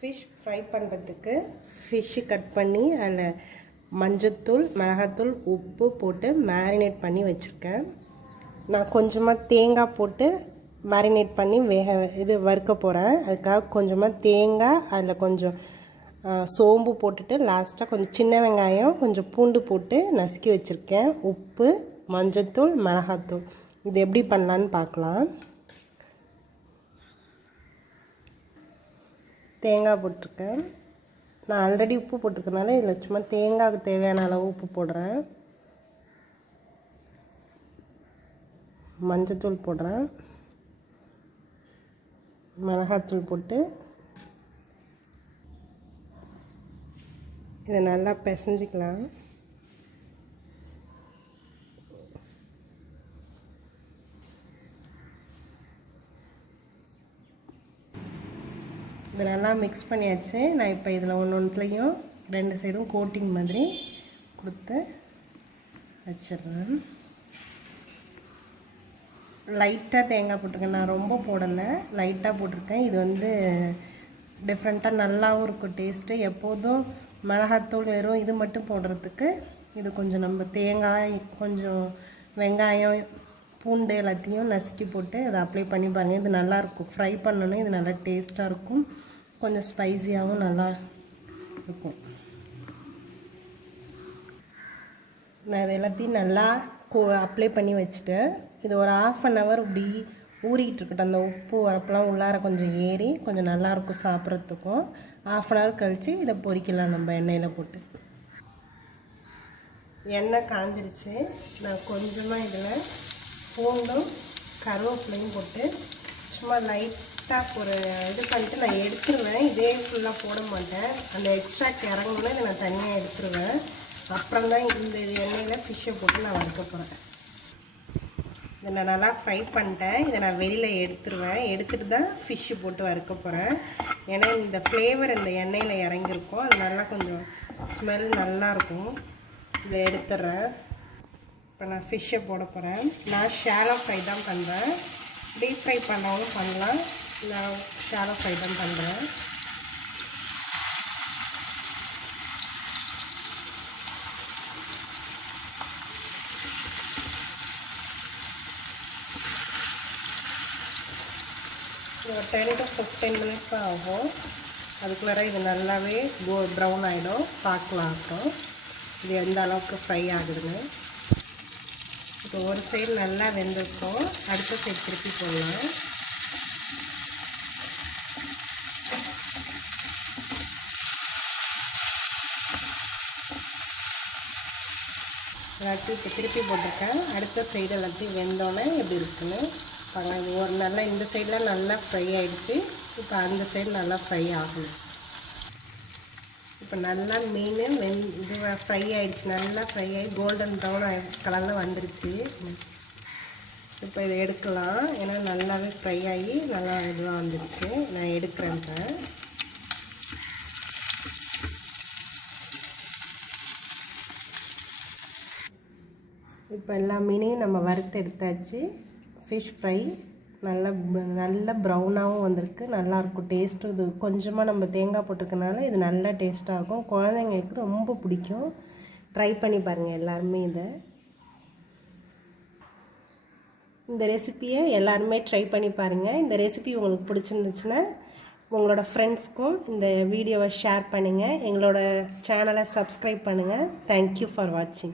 Fish fry பண்ணுறதுக்கு fish cut பண்ணி அதில் மஞ்சத்தூள், மிளகாத்தூள், உப்பு போட்டு மேரினேட் பண்ணி வச்சுருக்கேன். நான் கொஞ்சமாக தேங்காய் போட்டு மேரினேட் பண்ணி வறுக்க போகிறேன். அதுக்காக கொஞ்சமாக தேங்காய், அதில் கொஞ்சம் சோம்பு போட்டுட்டு லாஸ்ட்டாக கொஞ்சம் சின்ன வெங்காயம், கொஞ்சம் பூண்டு போட்டு நசுக்கி வச்சுருக்கேன். உப்பு, மஞ்சத்தூள், மிளகாத்தூள். இது எப்படி பண்ணலான்னு பார்க்கலாம். தேங்காய் போட்டிருக்கேன். நான் ஆல்ரெடி உப்பு போட்டிருக்கனால இதில் சும்மா தேங்காய்க்கு தேவையான அளவு உப்பு போடுறேன். மஞ்சத்தூள் போடுறேன். மிளகாத்தூள் போட்டு இதை நல்லா பிசைஞ்சிக்கலாம். இதை நல்லா மிக்ஸ் பண்ணியாச்சு. நான் இப்போ இதில் ஒன்றுலையும் 2 சைடும் கோட்டிங் மாதிரி கொடுத்து வச்சிடுறேன். லைட்டாக தேங்காய் போட்டிருக்கேன். நான் ரொம்ப போடலை, லைட்டாக போட்டிருக்கேன். இது டிஃப்ரெண்ட்டாக நல்லாவும் இருக்கும் டேஸ்ட்டு. எப்போதும் மிளகாத்தூள் வெறும் இது மட்டும் போடுறதுக்கு இது கொஞ்சம் நம்ம தேங்காய், கொஞ்சம் வெங்காயம், பூண்டு எல்லாத்தையும் நசுக்கி போட்டு அதை அப்ளை பண்ணி பாருங்கள். இது நல்லாயிருக்கும். ஃப்ரை பண்ணணும். இது நல்லா டேஸ்ட்டாக இருக்கும். கொஞ்சம் ஸ்பைஸியாகவும் நல்லா இருக்கும். நான் இது எல்லாத்தையும் நல்லா அப்ளை பண்ணி வச்சுட்டேன். இது ஒரு 1/2 hour இப்படி ஊறிக்கிட்டு இருக்கட்டும். அந்த உப்பு வரப்பெல்லாம் உள்ளார கொஞ்சம் ஏறி கொஞ்சம் நல்லாயிருக்கும் சாப்பிட்றதுக்கும். 1/2 hour கழித்து இதை பொரிக்கலாம் நம்ம எண்ணெயில் போட்டு. எண்ணெய் காஞ்சிருச்சு. நான் கொஞ்சமாக இதில் பூண்டும் கருவேப்பிலையும் போட்டு சும்மா லைட்டாக ஒரு இது பண்ணிட்டு நான் எடுத்துருவேன். இதே ஃபுல்லாக போட மாட்டேன். அந்த எக்ஸ்ட்ராக்ட் இறங்கணுன்னா இதை நான் தனியாக எடுத்துருவேன். அப்புறம் தான் இந்த எண்ணெயில் ஃபிஷ்ஷை போட்டு நான் வறுக்க போகிறேன். இதை நான் நல்லா ஃப்ரை பண்ணிட்டேன். இதை நான் வெளியில் எடுத்துருவேன். எடுத்துகிட்டு தான் ஃபிஷ்ஷு போட்டு வறுக்க போகிறேன். ஏன்னா இந்த ஃப்ளேவர் இந்த எண்ணெயில் இறங்கியிருக்கும். அது நல்லா கொஞ்சம் ஸ்மெல் நல்லாயிருக்கும். இதை எடுத்துடுறேன். இப்போ நான் ஃபிஷ்ஷை போட போகிறேன். நான் ஷாலோ ஃப்ரை தான் பண்ணுறேன். டீப் ஃப்ரை பண்ணாலும் பண்ணலாம். நான் ஷாலோ ஃப்ரை தான் பண்ணுறேன். ஒரு 10 to 15 minutes ஆகும். அதுக்குள்ளே இது நல்லாவே ப்ரௌன் ஆகிடும். பார்க்கலாம் அப்புறம் இது எந்த அளவுக்கு ஃப்ரை ஆகுதுன்னு. இப்போ ஒரு சைடு நல்லா வெந்திருக்கும். அடுத்த சைடு திருப்பி போடலாம். எல்லாத்தையும் இப்போ திருப்பி போட்டிருக்கேன். அடுத்த சைடு எல்லாத்தையும் வெந்தோடனே எப்படி இருக்குன்னு பார்க்கலாம். இது ஒரு நல்லா இந்த சைடில் நல்லா ஃப்ரை ஆகிடுச்சு. இப்போ அந்த சைடு நல்லா ஃப்ரை ஆகும். இப்போ நல்லா மீன் இது ஃப்ரை ஆகிடுச்சு. நல்லா ஃப்ரை ஆகி கோல்டன் ப்ரௌன் கலரில் வந்துடுச்சு. இப்போ இதை எடுக்கலாம். ஏன்னா நல்லாவே ஃப்ரை ஆகி நல்லா இதுவாக வந்துடுச்சு. நான் எடுக்கிறேன். இப்போ எல்லா மீனையும் நம்ம வறுத்து எடுத்தாச்சு. ஃபிஷ் ஃப்ரை நல்ல ப்ரௌனாகவும் வந்திருக்கு. நல்லாயிருக்கும் டேஸ்ட்டு. இது கொஞ்சமாக நம்ம தேங்காய் போட்டிருக்கனால இது நல்லா டேஸ்ட்டாக இருக்கும். குழந்தைங்களுக்கு ரொம்ப பிடிக்கும். ட்ரை பண்ணி பாருங்கள் எல்லாருமே. இந்த ரெசிப்பியை எல்லாருமே ட்ரை பண்ணி பாருங்கள். இந்த ரெசிபி உங்களுக்கு பிடிச்சிருந்துச்சுன்னா உங்களோட ஃப்ரெண்ட்ஸ்க்கும் இந்த வீடியோவை ஷேர் பண்ணுங்கள். எங்களோட சேனலை சப்ஸ்கிரைப் பண்ணுங்கள். தேங்க்யூ ஃபார் வாட்சிங்.